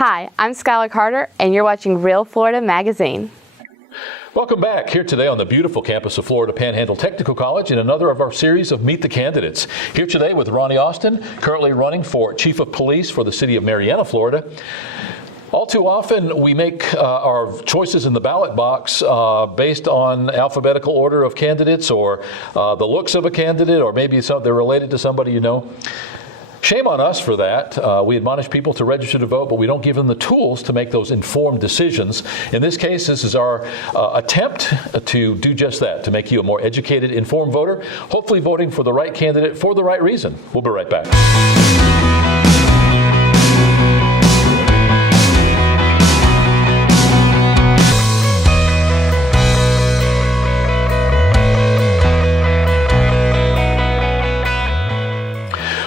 Hi, I'm Skylar Carter, and you're watching Real Florida Magazine. Welcome back here today on the beautiful campus of Florida Panhandle Technical College in another of our series of Meet the Candidates. Here today with Ronnie Austin, currently running for Chief of Police for the city of Marianna, Florida. All too often, we make our choices in the ballot box based on alphabetical order of candidates or the looks of a candidate, or maybe they're related to somebody you know. Shame on us for that. We admonish people to register to vote, but we don't give them the tools to make those informed decisions. In this case, this is our attempt to do just that, to make you a more educated, informed voter, hopefully voting for the right candidate for the right reason. We'll be right back.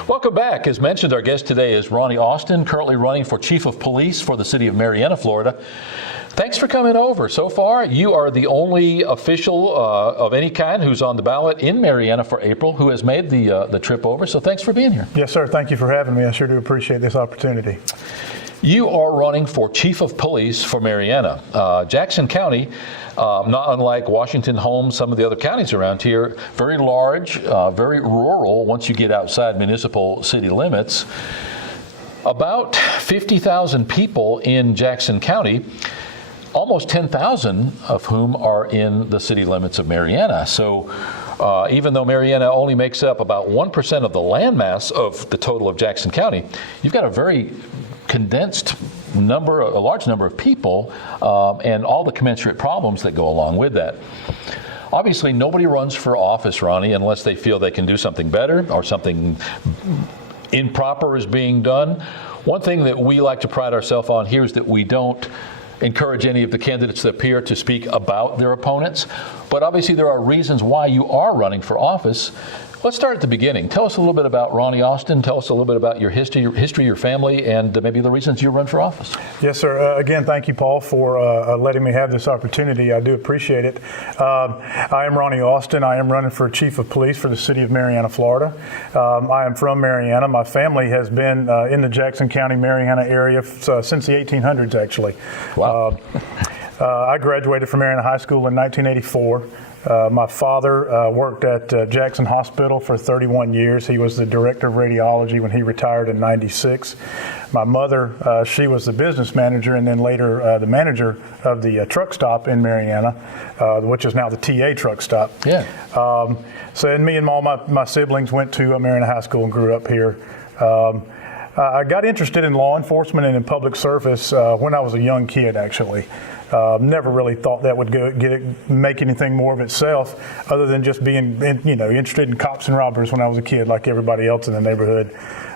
Welcome back. As mentioned, our guest today is Ronnie Austin, currently running for Chief of Police for the city of Marianna, Florida. Thanks for coming over. So far, you are the only official of any kind who's on the ballot in Marianna for April who has made the trip over. So thanks for being here. Yes, sir. Thank you for having me. I sure do appreciate this opportunity. You are running for Chief of Police for Marianna. Jackson County, not unlike Washington, Holmes, some of the other counties around here, very large, very rural once you get outside municipal city limits. About 50,000 people in Jackson County, almost 10,000 of whom are in the city limits of Marianna. So even though Marianna only makes up about 1% of the landmass of the total of Jackson County, you've got a very condensed number, a large number of people, and all the commensurate problems that go along with that. Obviously, nobody runs for office, Ronnie, unless they feel they can do something better or something improper is being done. One thing that we like to pride ourselves on here is that we don't encourage any of the candidates that appear to speak about their opponents, but obviously there are reasons why you are running for office. Let's start at the beginning. Tell us a little bit about Ronnie Austin. Tell us a little bit about your history, your family, and maybe the reasons you run for office. Yes, sir. Again, thank you, Paul, for letting me have this opportunity. I do appreciate it. I am Ronnie Austin. I am running for Chief of Police for the city of Marianna, Florida. I am from Marianna. My family has been in the Jackson County, Marianna area since the 1800s, actually. Wow. I graduated from Marianna High School in 1984. My father worked at Jackson Hospital for 31 years. He was the director of radiology when he retired in '96. My mother, she was the business manager and then later the manager of the truck stop in Marianna, which is now the TA truck stop. Yeah. And me and all my siblings went to Marianna High School and grew up here. I got interested in law enforcement and in public service when I was a young kid, actually. Never really thought that would make anything more of itself, other than just being, interested in cops and robbers when I was a kid, like everybody else in the neighborhood.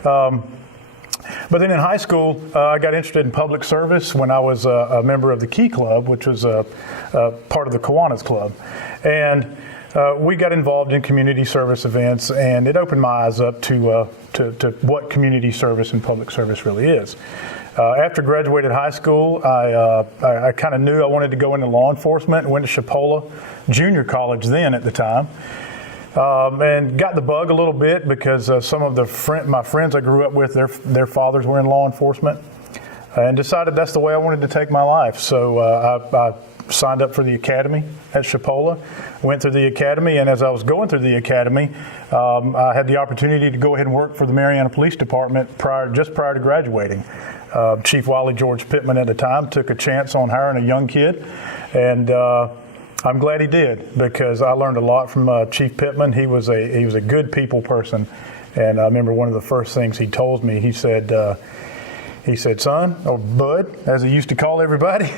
But then in high school, I got interested in public service when I was a member of the Key Club, which was part of the Kiwanis Club, and we got involved in community service events, and it opened my eyes up to what community service and public service really is. After graduated high school, I kind of knew I wanted to go into law enforcement and went to Chipola Junior College then at the time, and got the bug a little bit because some of my friends I grew up with, their fathers were in law enforcement, and decided that's the way I wanted to take my life. So I signed up for the academy at Chipola, went through the academy, and as I was going through the academy, I had the opportunity to go ahead and work for the Marianna Police Department just prior to graduating. Chief Wiley George Pittman at the time took a chance on hiring a young kid, and I'm glad he did, because I learned a lot from Chief Pittman. He was a good people person, and I remember one of the first things he told me. He said, "Son," or Bud, as he used to call everybody,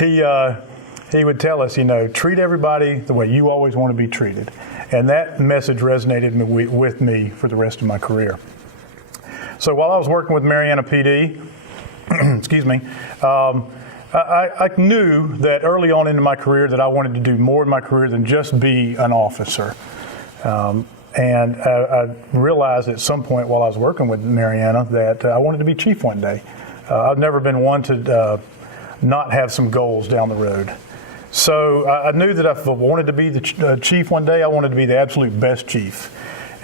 he would tell us, treat everybody the way you always want to be treated, and that message resonated with me for the rest of my career. So while I was working with Marianna PD, excuse me, I knew that early on into my career that I wanted to do more in my career than just be an officer. And I realized at some point while I was working with Marianna that I wanted to be chief one day. I've never been one to not have some goals down the road. So I knew that if I wanted to be the chief one day, I wanted to be the absolute best chief.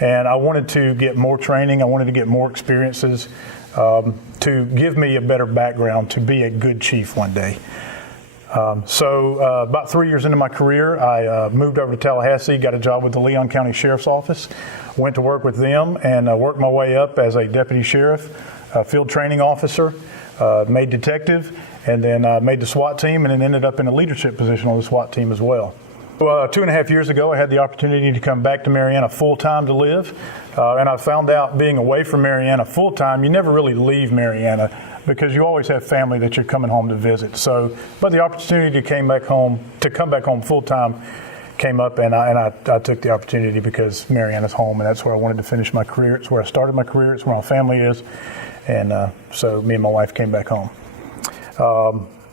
And I wanted to get more training. I wanted to get more experiences. to give me a better background to be a good chief one day. So about 3 years into my career, I moved over to Tallahassee, got a job with the Leon County Sheriff's Office, went to work with them, and worked my way up as a deputy sheriff, field training officer, made detective, and then made the SWAT team, and then ended up in a leadership position on the SWAT team as well. 2.5 years ago, I had the opportunity to come back to Marianna full-time to live, and I found out being away from Marianna full-time, you never really leave Marianna because you always have family that you're coming home to visit. So, but the opportunity to come back home full-time came up, and I took the opportunity because Marianna's home, and that's where I wanted to finish my career. It's where I started my career. It's where my family is, and so me and my wife came back home.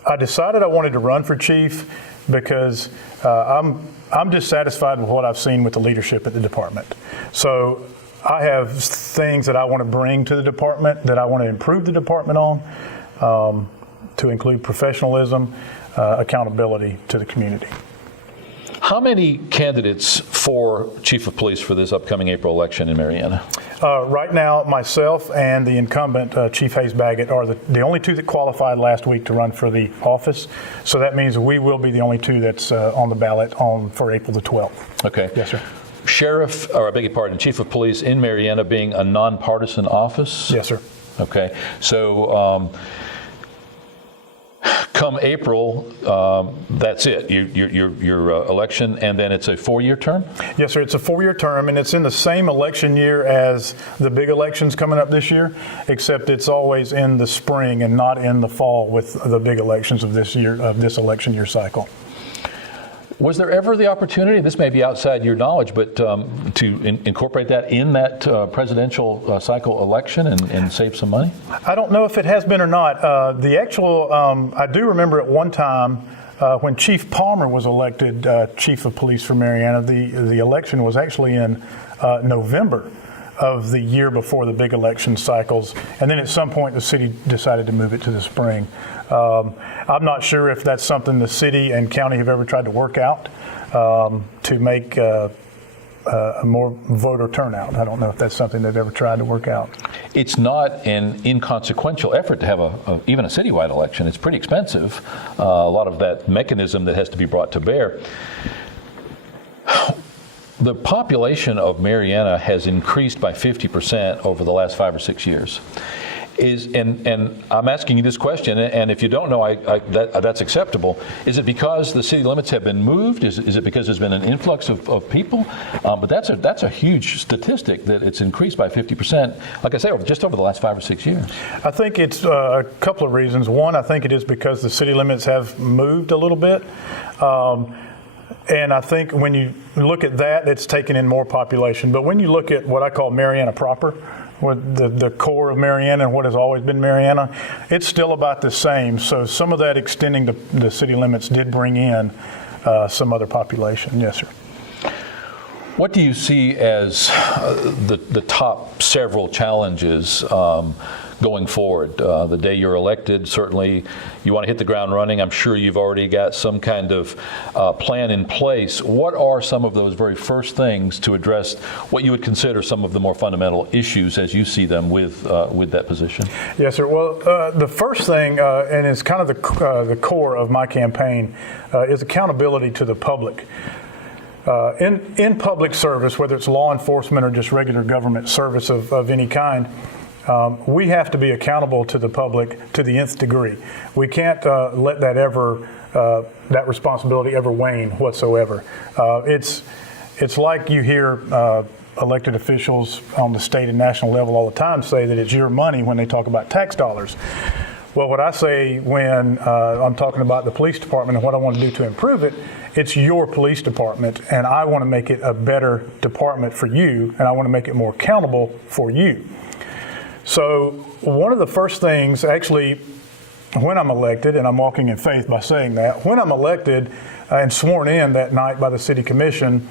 I decided I wanted to run for chief because I'm dissatisfied with what I've seen with the leadership at the department. So I have things that I want to bring to the department, that I want to improve the department on, to include professionalism, accountability to the community. How many candidates for chief of police for this upcoming April election in Marianna? Right now, myself and the incumbent, Chief Hayes Baggett, are the only two that qualified last week to run for the office. So that means we will be the only two that's on the ballot for April the 12th. Okay. Yes, sir. Sheriff, or I beg your pardon, Chief of Police in Marianna being a nonpartisan office? Yes, sir. Okay. So come April, that's it. Your election, and then it's a 4-year term? Yes, sir. It's a 4-year term, and it's in the same election year as the big elections coming up this year, except it's always in the spring and not in the fall with the big elections of this year, of this election year cycle. Was there ever the opportunity, this may be outside your knowledge, but to incorporate that in that presidential cycle election and save some money? I don't know if it has been or not. The actual, I do remember at one time when Chief Palmer was elected Chief of Police for Marianna, the election was actually in November of the year before the big election cycles, and then at some point the city decided to move it to the spring. I'm not sure if that's something the city and county have ever tried to work out to make a more voter turnout. I don't know if that's something they've ever tried to work out. It's not an inconsequential effort to have even a citywide election. It's pretty expensive. A lot of that mechanism that has to be brought to bear. The population of Marianna has increased by 50% over the last 5 or 6 years. And I'm asking you this question, and if you don't know, that's acceptable. Is it because the city limits have been moved? Is it because there's been an influx of people? But that's a huge statistic that it's increased by 50%. Like I say, just over the last 5 or 6 years. I think it's a couple of reasons. One, I think it is because the city limits have moved a little bit. And I think when you look at that, it's taken in more population. But when you look at what I call Marianna proper, the core of Marianna and what has always been Marianna, it's still about the same. So some of that extending the city limits did bring in some other population. Yes, sir. What do you see as the top several challenges going forward? The day you're elected, certainly you want to hit the ground running. I'm sure you've already got some kind of plan in place. What are some of those very first things to address what you would consider some of the more fundamental issues as you see them with that position? Yes, sir. Well, the first thing, and it's kind of the core of my campaign, is accountability to the public. In public service, whether it's law enforcement or just regular government service of any kind, we have to be accountable to the public to the nth degree. We can't let that responsibility ever wane whatsoever. It's like you hear elected officials on the state and national level all the time say that it's your money when they talk about tax dollars. Well, what I say when I'm talking about the police department and what I want to do to improve it, it's your police department, and I want to make it a better department for you, and I want to make it more accountable for you. So one of the first things, actually, when I'm elected, and I'm walking in faith by saying that, when I'm elected and sworn in that night by the city commission,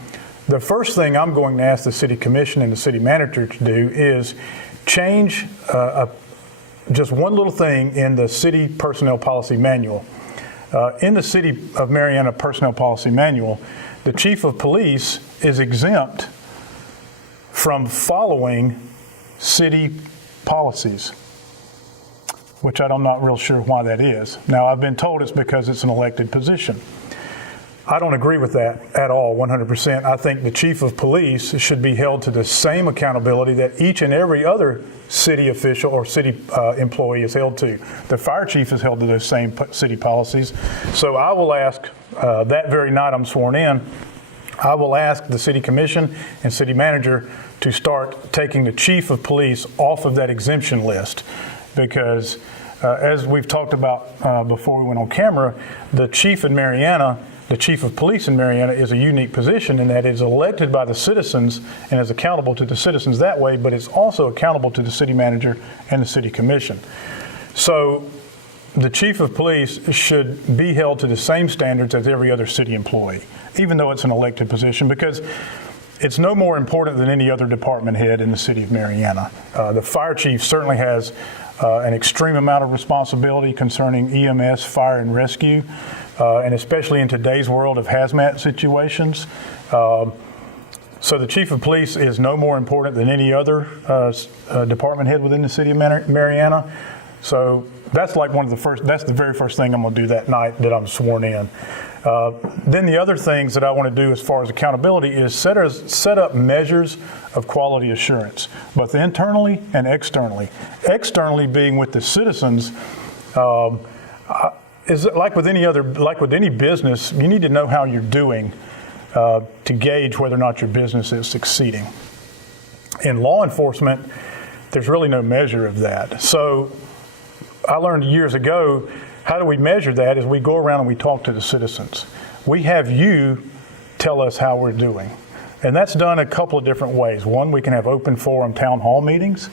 the first thing I'm going to ask the city commission and the city manager to do is change just one little thing in the city personnel policy manual. In the City of Marianna Personnel Policy Manual, the chief of police is exempt from following city policies. which I'm not real sure why that is. Now, I've been told it's because it's an elected position. I don't agree with that at all, 100%. I think the chief of police should be held to the same accountability that each and every other city official or city employee is held to. The fire chief is held to those same city policies. So I will ask, that very night I'm sworn in, I will ask the city commission and city manager to start taking the chief of police off of that exemption list, because as we've talked about before we went on camera, the chief in Marianna, the chief of police in Marianna, is a unique position in that it is elected by the citizens and is accountable to the citizens that way, but it's also accountable to the city manager and the city commission. So the chief of police should be held to the same standards as every other city employee, even though it's an elected position, because it's no more important than any other department head in the city of Marianna. The fire chief certainly has an extreme amount of responsibility concerning EMS, fire and rescue, and especially in today's world of hazmat situations. So the chief of police is no more important than any other department head within the city of Marianna. So that's like that's the very first thing I'm going to do that night that I'm sworn in. Then the other things that I want to do as far as accountability is set up measures of quality assurance, both internally and externally. Externally being with the citizens, is like with any business, you need to know how you're doing to gauge whether or not your business is succeeding. In law enforcement, there's really no measure of that. So I learned years ago, how do we measure that is we go around and we talk to the citizens. We have you tell us how we're doing. And that's done a couple of different ways. One, we can have open forum town hall meetings.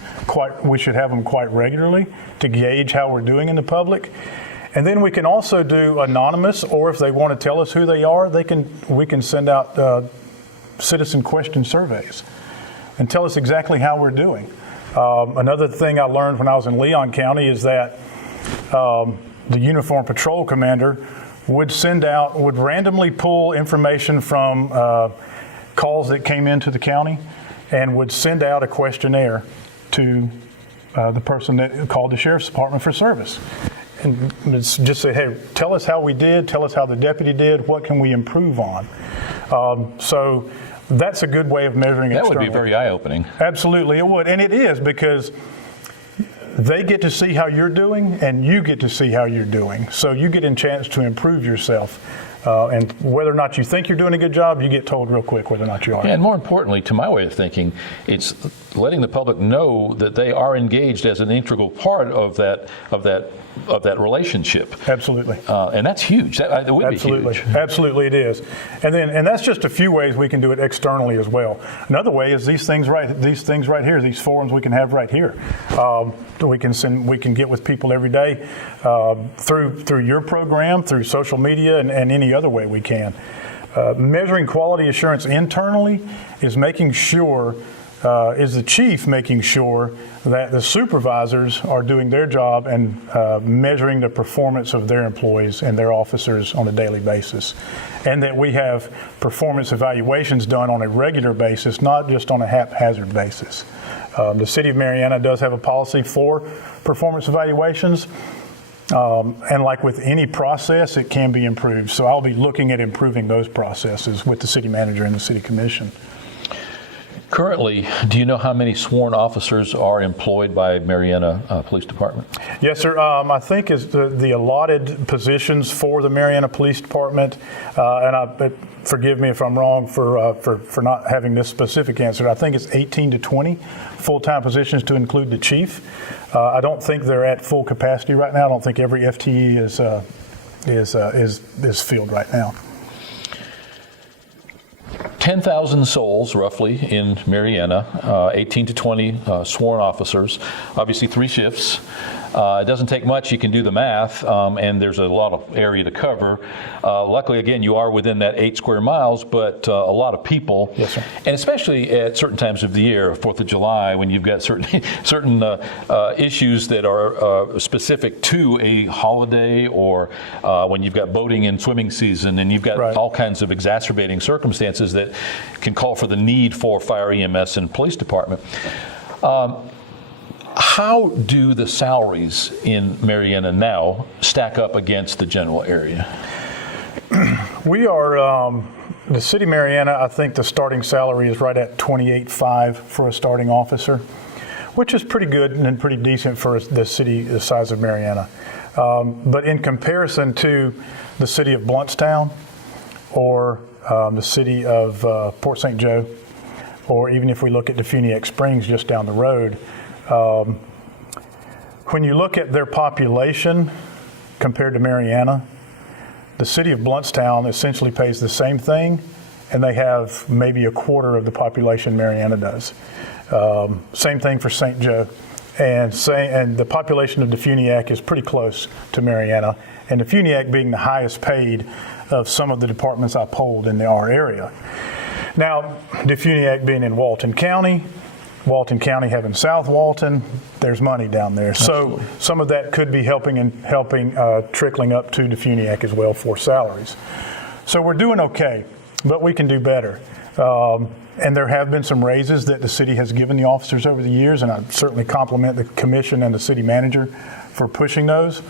We should have them quite regularly to gauge how we're doing in the public. And then we can also do anonymous, or if they want to tell us who they are, we can send out citizen question surveys and tell us exactly how we're doing. Another thing I learned when I was in Leon County is that the Uniform Patrol Commander would randomly pull information from calls that came into the county and would send out a questionnaire to the person that called the sheriff's department for service. And just say, hey, tell us how we did, tell us how the deputy did, what can we improve on? So that's a good way of measuring that externally. Would be very eye-opening. Absolutely, it would. And it is, because they get to see how you're doing and you get to see how you're doing. So you get a chance to improve yourself. And whether or not you think you're doing a good job, you get told real quick whether or not you are. Yeah, and more importantly, to my way of thinking, it's letting the public know that they are engaged as an integral part of that relationship. Absolutely. And that's huge. That would Absolutely. be huge. Absolutely, it is. And that's just a few ways we can do it externally as well. Another way is these things right here, these forums we can have right here. We can get with people every day through your program, through social media, and any other way we can. Measuring quality assurance internally is making sure. Is the chief making sure that the supervisors are doing their job and measuring the performance of their employees and their officers on a daily basis, and that we have performance evaluations done on a regular basis, not just on a haphazard basis. The city of Marianna does have a policy for performance evaluations, and like with any process, it can be improved. So I'll be looking at improving those processes with the city manager and the city commission. Currently, do you know how many sworn officers are employed by Marianna Police Department? Yes, sir. I think is the allotted positions for the Marianna Police Department, but forgive me if I'm wrong for not having this specific answer. I think it's 18 to 20 full-time positions to include the chief. I don't think they're at full capacity right now. I don't think every FTE is filled right now. 10,000 souls, roughly, in Marianna, 18 to 20 sworn officers, obviously 3 shifts. It doesn't take much. You can do the math, and there's a lot of area to cover. Luckily, again, you are within that 8 square miles, but a lot of people. Yes, sir. And especially at certain times of the year, 4th of July, when you've got certain issues that are specific to a holiday, or when you've got boating and swimming season, and you've got Right. all kinds of exacerbating circumstances that can call for the need for fire, EMS, and police department. How do the salaries in Marianna now stack up against the general area? We are, the city of Marianna, I think the starting salary is right at $28,500 for a starting officer, which is pretty good and pretty decent for the city the size of Marianna. But in comparison to the city of Blountstown or the city of Port St. Joe, or even if we look at Defuniak Springs just down the road, when you look at their population compared to Marianna, the city of Blountstown essentially pays the same thing, and they have maybe a quarter of the population Marianna does. Same thing for St. Joe. And the population of Defuniak is pretty close to Marianna, and Defuniak being the highest paid of some of the departments I polled in our area. Now, Defuniak being in Walton County having South Walton, there's money down there. Absolutely. So some of that could be helping trickling up to Defuniak as well for salaries. So we're doing okay, but we can do better. And there have been some raises that the city has given the officers over the years, and I certainly compliment the commission and the city manager for pushing those.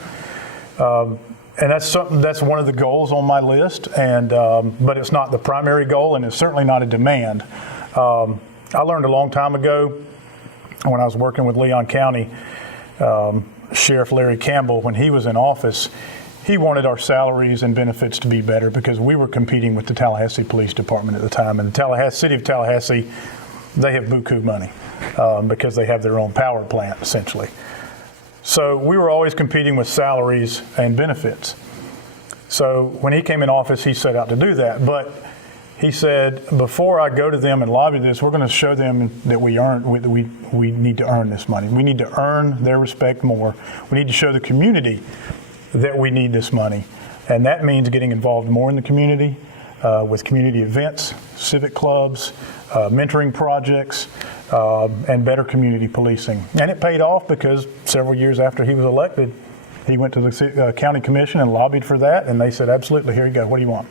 And that's one of the goals on my list, and but it's not the primary goal, and it's certainly not a demand. I learned a long time ago when I was working with Leon County, Sheriff Larry Campbell, when he was in office, he wanted our salaries and benefits to be better because we were competing with the Tallahassee Police Department at the time. And the city of Tallahassee, they have buku money because they have their own power plant, essentially. So we were always competing with salaries and benefits. So when he came in office, he set out to do that. But he said, before I go to them and lobby this, we're going to show them that we need to earn this money. We need to earn their respect more. We need to show the community that we need this money. And that means getting involved more in the community with community events, civic clubs, mentoring projects, and better community policing. And it paid off because several years after he was elected, he went to the county commission and lobbied for that, and they said, absolutely, here you go, what do you want?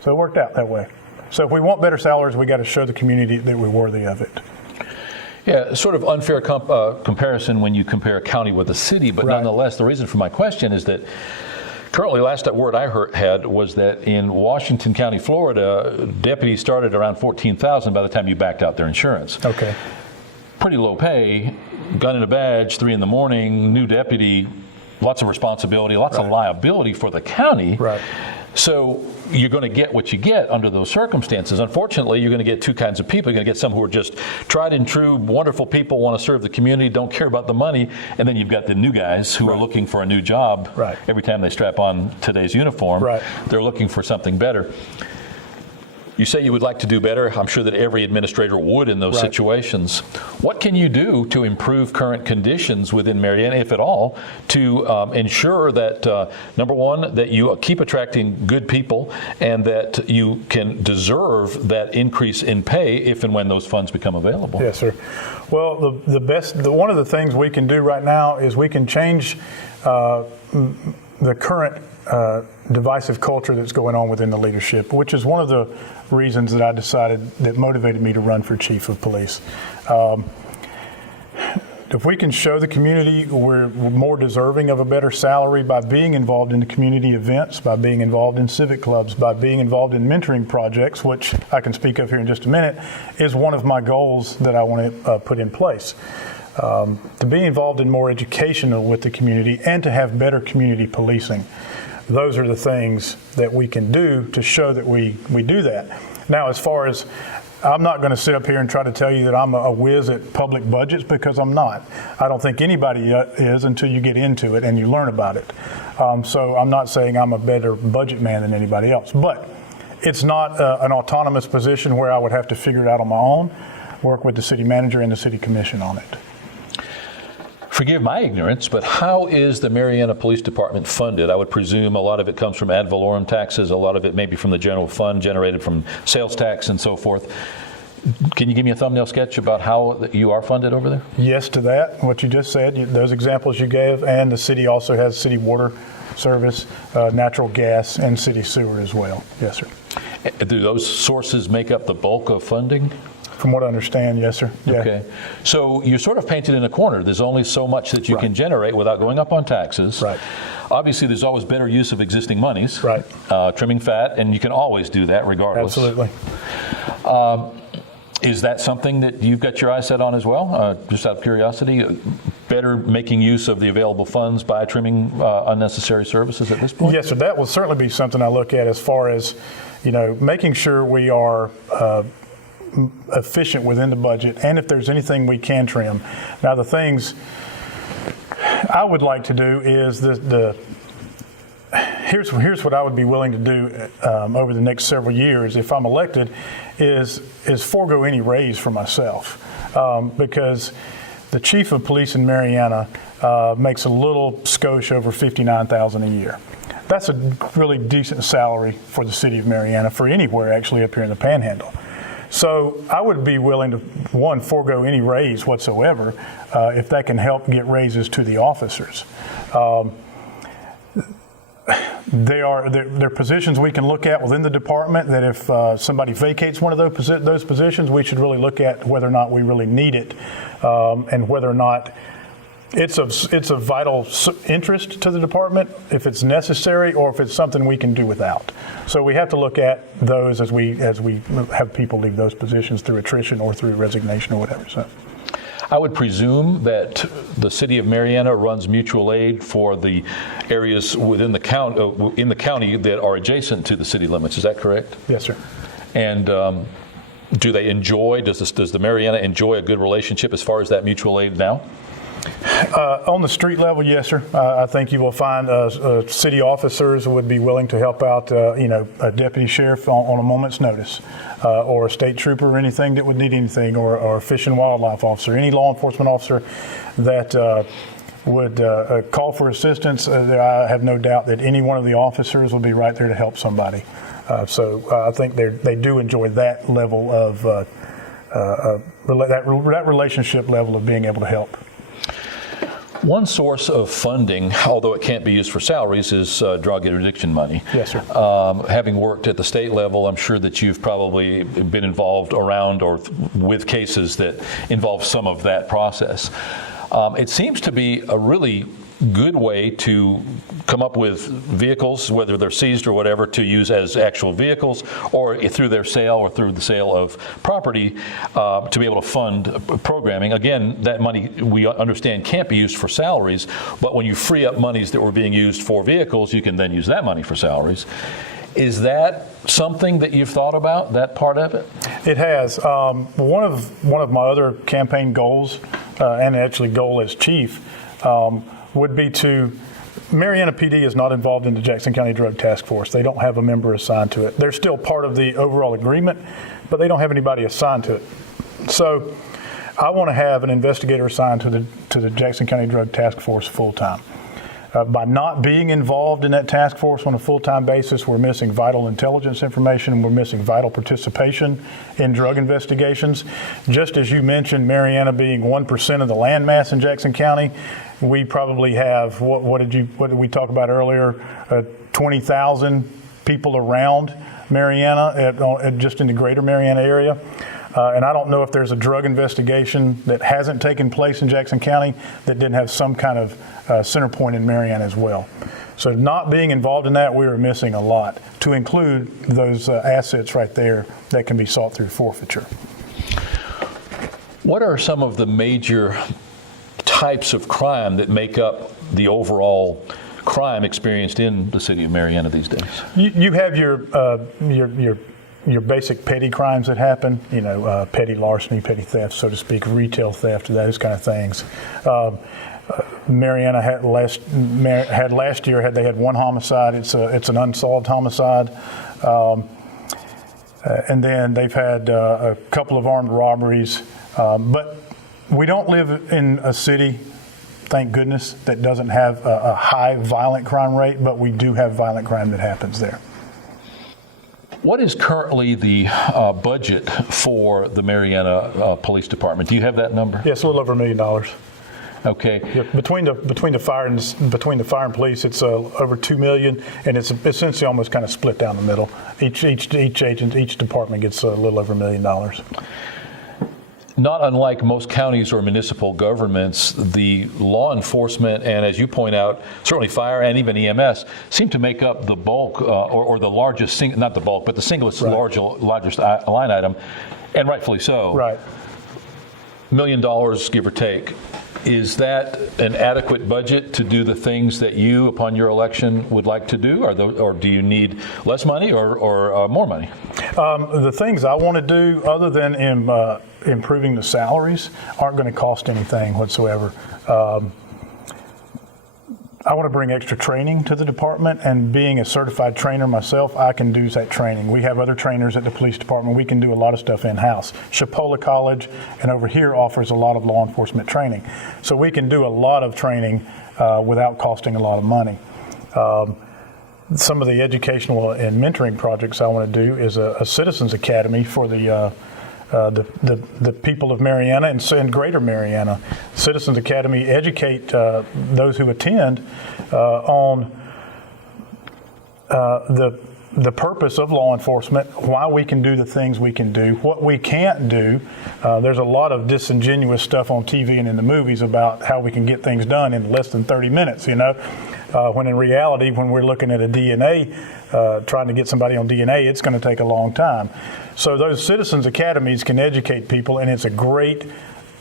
So it worked out that way. So if we want better salaries, we got to show the community that we're worthy of it. Yeah, sort of unfair comparison when you compare a county with a city, but Right. Nonetheless, the reason for my question is that currently, last word I had was that in Washington County, Florida, deputies started around $14,000 by the time you backed out their insurance. Okay. Pretty low pay, gun and a badge, 3 in the morning, new deputy, lots of responsibility, lots of liability for the county. Right. So you're going to get what you get under those circumstances. Unfortunately, you're going to get two kinds of people. You're going to get some who are just tried and true, wonderful people, want to serve the community, don't care about the money, and then you've got the new guys who are looking for a new job. Right. Every time they strap on today's uniform, they're looking for something better. You say you would like to do better. I'm sure that every administrator would in those situations. What can you do to improve current conditions within Marianna, if at all, to ensure that, number one, that you keep attracting good people and that you can deserve that increase in pay if and when those funds become available? Yes, sir. Well, one of the things we can do right now is we can change the current divisive culture that's going on within the leadership, which is one of the reasons that I decided that motivated me to run for chief of police. If we can show the community we're more deserving of a better salary by being involved in the community events, by being involved in civic clubs, by being involved in mentoring projects, which I can speak of here in just a minute, is one of my goals that I want to put in place. To be involved in more educational with the community and to have better community policing. Those are the things that we can do to show that we do that. Now, as far as, I'm not going to sit up here and try to tell you that I'm a whiz at public budgets, because I'm not. I don't think anybody is until you get into it and you learn about it. So I'm not saying I'm a better budget man than anybody else, but it's not an autonomous position where I would have to figure it out on my own, work with the city manager and the city commission on it. Forgive my ignorance, but how is the Marianna Police Department funded? I would presume a lot of it comes from ad valorem taxes, a lot of it maybe from the general fund generated from sales tax and so forth. Can you give me a thumbnail sketch about how you are funded over there? Yes to that, what you just said, those examples you gave, and the city also has city water service, natural gas, and city sewer as well. Yes, sir. Do those sources make up the bulk of funding? From what I understand, yes, sir. Yeah. Okay. So you're sort of painted in a corner. There's only so much that you can generate without going up on taxes. Right. Obviously, there's always better use of existing monies. Right. Trimming fat, and you can always do that regardless. Absolutely. Is that something that you've got your eyes set on as well? Just out of curiosity, better making use of the available funds by trimming unnecessary services at this point? Yes, sir. That will certainly be something I look at as far as, making sure we are efficient within the budget, and if there's anything we can trim. Now, the things I would like to do is here's what I would be willing to do over the next several years if I'm elected is forego any raise for myself, because the chief of police in Marianna makes a little skosh over $59,000 a year. That's a really decent salary for the city of Marianna, for anywhere actually up here in the Panhandle. So I would be willing to, one, forego any raise whatsoever if that can help get raises to the officers. They're positions we can look at within the department that if somebody vacates one of those positions, we should really look at whether or not we really need it, and whether or not it's of vital interest to the department, if it's necessary, or if it's something we can do without. So we have to look at those as we have people leave those positions through attrition or through resignation or whatever. So I would presume that the city of Marianna runs mutual aid for the areas within the county that are adjacent to the city limits. Is that correct? Yes, sir. And do they enjoy? Does the Marianna enjoy a good relationship as far as that mutual aid now? On the street level, yes, sir. I think you will find city officers would be willing to help out, a deputy sheriff on a moment's notice, or a state trooper or anything that would need anything, or a fish and wildlife officer, any law enforcement officer that would call for assistance. I have no doubt that any one of the officers will be right there to help somebody. So I think they do enjoy that level of that relationship level of being able to help. One source of funding, although it can't be used for salaries, is drug addiction money. Yes, sir. Having worked at the state level, I'm sure that you've probably been involved around or with cases that involve some of that process. It seems to be a really good way to come up with vehicles, whether they're seized or whatever, to use as actual vehicles, or through their sale or through the sale of property, to be able to fund programming. Again, that money we understand can't be used for salaries, but when you free up monies that were being used for vehicles, you can then use that money for salaries. Is that something that you've thought about, that part of it? It has. One of my other campaign goals, and actually goal as chief, would be to, Marianna PD is not involved in the Jackson County Drug Task Force. They don't have a member assigned to it. They're still part of the overall agreement, but they don't have anybody assigned to it. So I want to have an investigator assigned to the Jackson County Drug Task Force full-time. By not being involved in that task force on a full-time basis, we're missing vital intelligence information, and we're missing vital participation in drug investigations. Just as you mentioned, Marianna being 1% of the land mass in Jackson County, we probably have, what did we talk about earlier, 20,000 people around Marianna, just in the greater Marianna area. And I don't know if there's a drug investigation that hasn't taken place in Jackson County that didn't have some kind of center point in Marianna as well. So not being involved in that, we are missing a lot, to include those assets right there that can be sought through forfeiture. What are some of the major types of crime that make up the overall crime experienced in the city of Marianna these days? You have your basic petty crimes that happen, petty larceny, petty theft, so to speak, retail theft, those kind of things. Marianna had last year they had one homicide. It's an unsolved homicide, and then they've had a couple of armed robberies. But we don't live in a city, thank goodness, that doesn't have a high violent crime rate, but we do have violent crime that happens there. What is currently the budget for the Marianna Police Department? Do you have that number? Yes, a little over $1 million. Okay. Yeah, between the fire and police, it's over $2 million, and it's essentially almost kind of split down the middle. Each agent, each department gets a little over $1 million. Not unlike most counties or municipal governments, the law enforcement and, as you point out, certainly fire and even EMS seem to make up the bulk or the largest, not the bulk, but the singlest largest line item, and rightfully so. Right. $1 million, give or take. Is that an adequate budget to do the things that you, upon your election, would like to do, or do you need less money or more money? The things I want to do, other than improving the salaries, aren't going to cost anything whatsoever. I want to bring extra training to the department, and being a certified trainer myself, I can do that training. We have other trainers at the police department. We can do a lot of stuff in-house. Chipola College and over here offers a lot of law enforcement training. So we can do a lot of training without costing a lot of money. Some of the educational and mentoring projects I want to do is a Citizens Academy for the people of Marianna and Greater Marianna. Citizens Academy educate those who attend on the purpose of law enforcement, why we can do the things we can do, what we can't do. There's a lot of disingenuous stuff on TV and in the movies about how we can get things done in less than 30 minutes, when in reality, when we're looking at a DNA, trying to get somebody on DNA, it's going to take a long time. So those Citizens Academies can educate people, and it's a great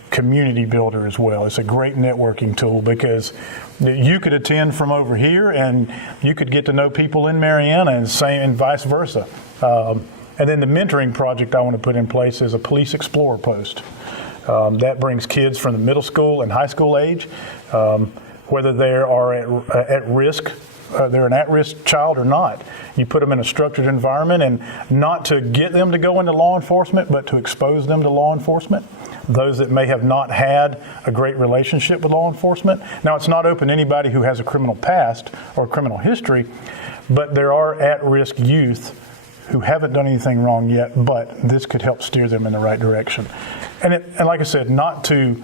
community builder as well. It's a great networking tool, because you could attend from over here and you could get to know people in Marianna, and vice versa. And then the mentoring project I want to put in place is a police explorer post. That brings kids from the middle school and high school age, whether they are at risk, they're an at-risk child or not. You put them in a structured environment, and not to get them to go into law enforcement, but to expose them to law enforcement. Those that may have not had a great relationship with law enforcement. Now, it's not open to anybody who has a criminal past or criminal history, but there are at-risk youth who haven't done anything wrong yet, but this could help steer them in the right direction. And like I said, not to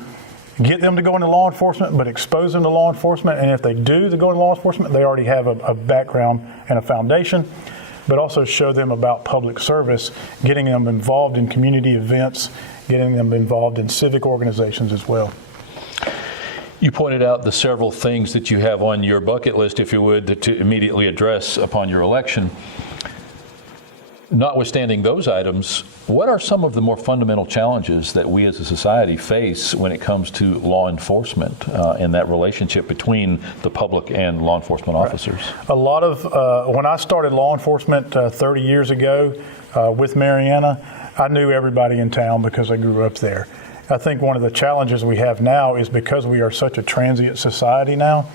get them to go into law enforcement, but expose them to law enforcement. And if they do to go into law enforcement, they already have a background and a foundation, but also show them about public service, getting them involved in community events, getting them involved in civic organizations as well. You pointed out the several things that you have on your bucket list, if you would, to immediately address upon your election. Notwithstanding those items, what are some of the more fundamental challenges that we as a society face when it comes to law enforcement and that relationship between the public and law enforcement officers? A lot of, when I started law enforcement 30 years ago with Marianna, I knew everybody in town because I grew up there. I think one of the challenges we have now is because we are such a transient society now,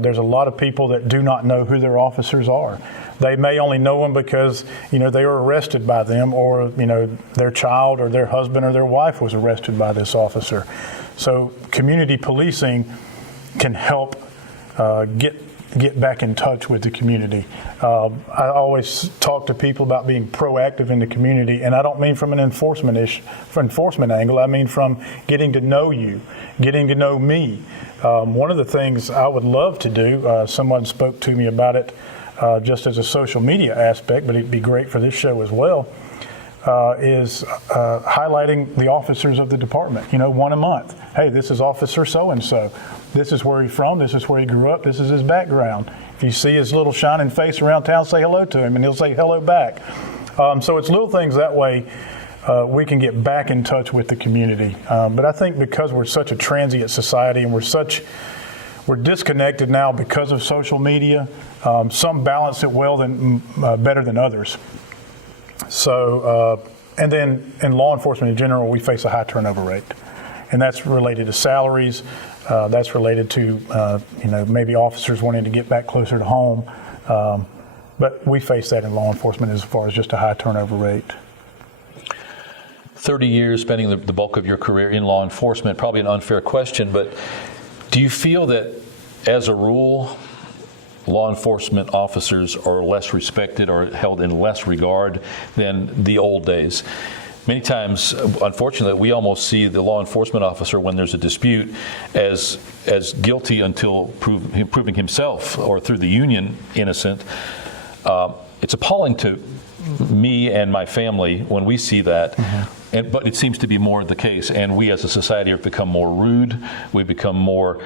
there's a lot of people that do not know who their officers are. They may only know them because, they were arrested by them, or, their child or their husband or their wife was arrested by this officer. So community policing can help get back in touch with the community. I always talk to people about being proactive in the community, and I don't mean from an enforcement angle. I mean from getting to know you, getting to know me. One of the things I would love to do, someone spoke to me about it just as a social media aspect, but it'd be great for this show as well, is highlighting the officers of the department, one a month. Hey, this is Officer so-and-so. This is where he's from. This is where he grew up. This is his background. If you see his little shining face around town, say hello to him, and he'll say hello back. So it's little things that way we can get back in touch with the community. But I think because we're such a transient society, and we're disconnected now because of social media, some balance it better than others. So, and then in law enforcement in general, we face a high turnover rate, and that's related to salaries. That's related to maybe officers wanting to get back closer to home, but we face that in law enforcement as far as just a high turnover rate. 30 years spending the bulk of your career in law enforcement, probably an unfair question, but do you feel that as a rule, law enforcement officers are less respected or held in less regard than the old days? Many times, unfortunately, we almost see the law enforcement officer, when there's a dispute, as guilty until proving himself, or through the union, innocent. It's appalling to me and my family when we see that. But it seems to be more the case, and we as a society have become more rude. We've become more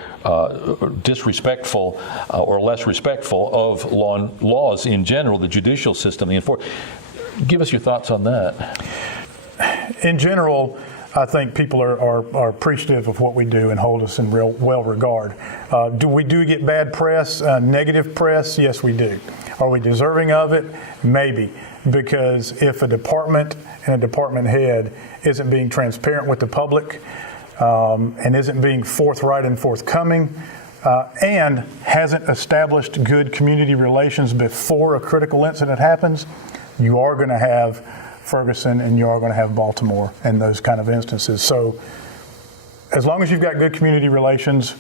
disrespectful or less respectful of laws in general, the judicial system, the enforcement. Give us your thoughts on that. In general, I think people are appreciative of what we do and hold us in real well regard. Do we get bad press, negative press? Yes, we do. Are we deserving of it? Maybe. Because if a department and a department head isn't being transparent with the public and isn't being forthright and forthcoming and hasn't established good community relations before a critical incident happens, you are going to have Ferguson and you are going to have Baltimore and those kind of instances. So as long as you've got good community relations,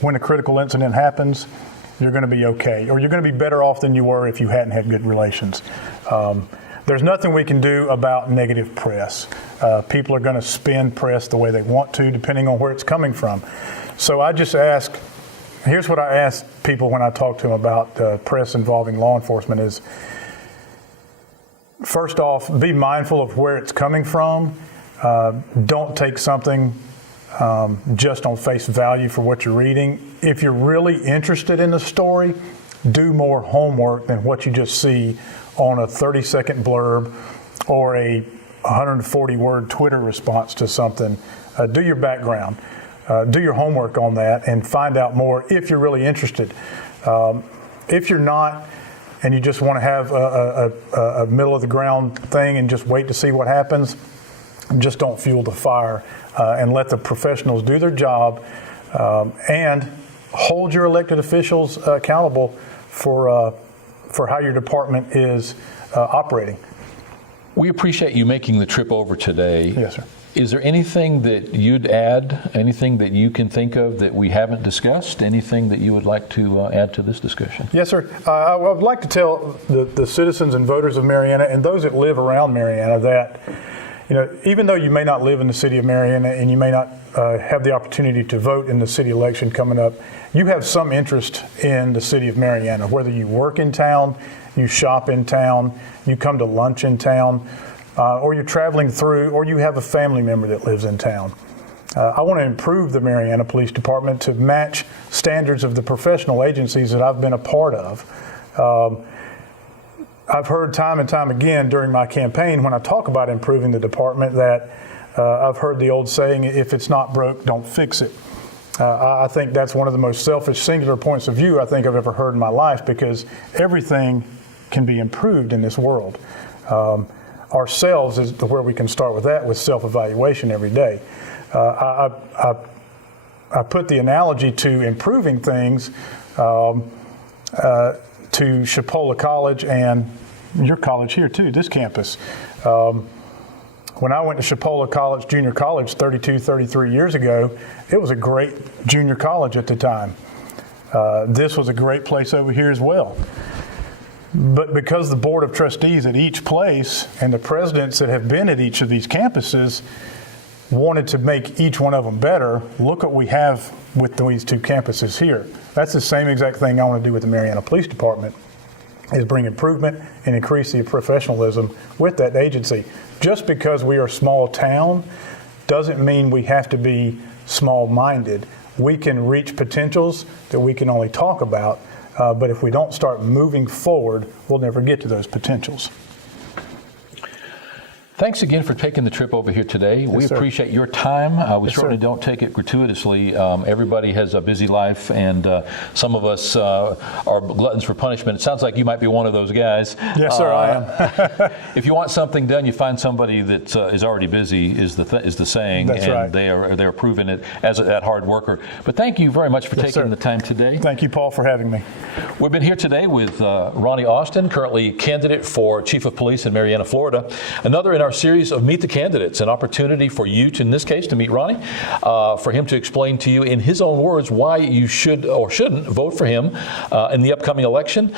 when a critical incident happens, you're going to be okay, or you're going to be better off than you were if you hadn't had good relations. There's nothing we can do about negative press. People are going to spin press the way they want to, depending on where it's coming from. So I just ask, here's what I ask people when I talk to them about press involving law enforcement is, first off, be mindful of where it's coming from. Don't take something just on face value for what you're reading. If you're really interested in the story, do more homework than what you just see on a 30-second blurb or a 140-word Twitter response to something. Do your background. Do your homework on that and find out more if you're really interested. If you're not, and you just want to have a middle-of-the-ground thing and just wait to see what happens, just don't fuel the fire and let the professionals do their job and hold your elected officials accountable for how your department is operating. We appreciate you making the trip over today. Yes, sir. Is there anything that you'd add, anything that you can think of that we haven't discussed, anything that you would like to add to this discussion? Yes, sir. I would like to tell the citizens and voters of Marianna and those that live around Marianna that, even though you may not live in the city of Marianna and you may not have the opportunity to vote in the city election coming up, you have some interest in the city of Marianna, whether you work in town, you shop in town, you come to lunch in town, or you're traveling through, or you have a family member that lives in town. I want to improve the Marianna Police Department to match standards of the professional agencies that I've been a part of. I've heard time and time again during my campaign when I talk about improving the department that I've heard the old saying, if it's not broke, don't fix it. I think that's one of the most selfish, singular points of view I think I've ever heard in my life, because everything can be improved in this world. Ourselves is where we can start with that, with self-evaluation every day. I put the analogy to improving things to Chipola College and your college here too, this campus. When I went to Chipola College, junior college, 33 years ago, it was a great junior college at the time. This was a great place over here as well. But because the board of trustees at each place and the presidents that have been at each of these campuses wanted to make each one of them better, look what we have with these two campuses here. That's the same exact thing I want to do with the Marianna Police Department, is bring improvement and increase the professionalism with that agency. Just because we are a small town doesn't mean we have to be small-minded. We can reach potentials that we can only talk about, but if we don't start moving forward, we'll never get to those potentials. Thanks again for taking the trip over here today. Yes, we sir. appreciate your time. We Yes, certainly sir. don't take it gratuitously. Everybody has a busy life, and some of us are gluttons for punishment. It sounds like you might be one of those guys. Yes, sir, I am. If you want something done, you find somebody that is already busy, is the saying. That's and right. they're proving it as that hard worker. But thank you very much for Yes, taking sir. the time today. Thank you, Paul, for having me. We've been here today with Ronnie Austin, currently candidate for Chief of Police in Marianna, Florida. Another in our our series of Meet the Candidates, an opportunity for you to, in this case, to meet Ronnie, for him to explain to you in his own words why you should or shouldn't vote for him in the upcoming election.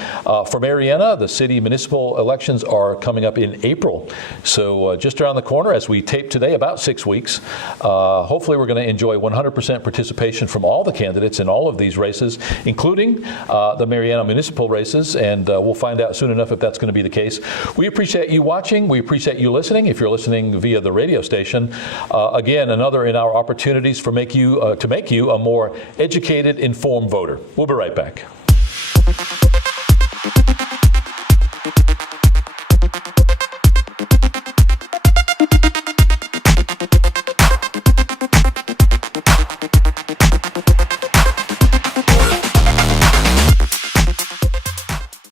For Marianna, the city municipal elections are coming up in April. So just around the corner as we tape today, about 6 weeks. Hopefully we're going to enjoy 100% participation from all the candidates in all of these races, including the Marianna municipal races, and we'll find out soon enough if that's going to be the case. We appreciate you watching. We appreciate you listening. If you're listening via the radio station, again, another in our opportunities for to make you a more educated, informed voter. We'll be right back.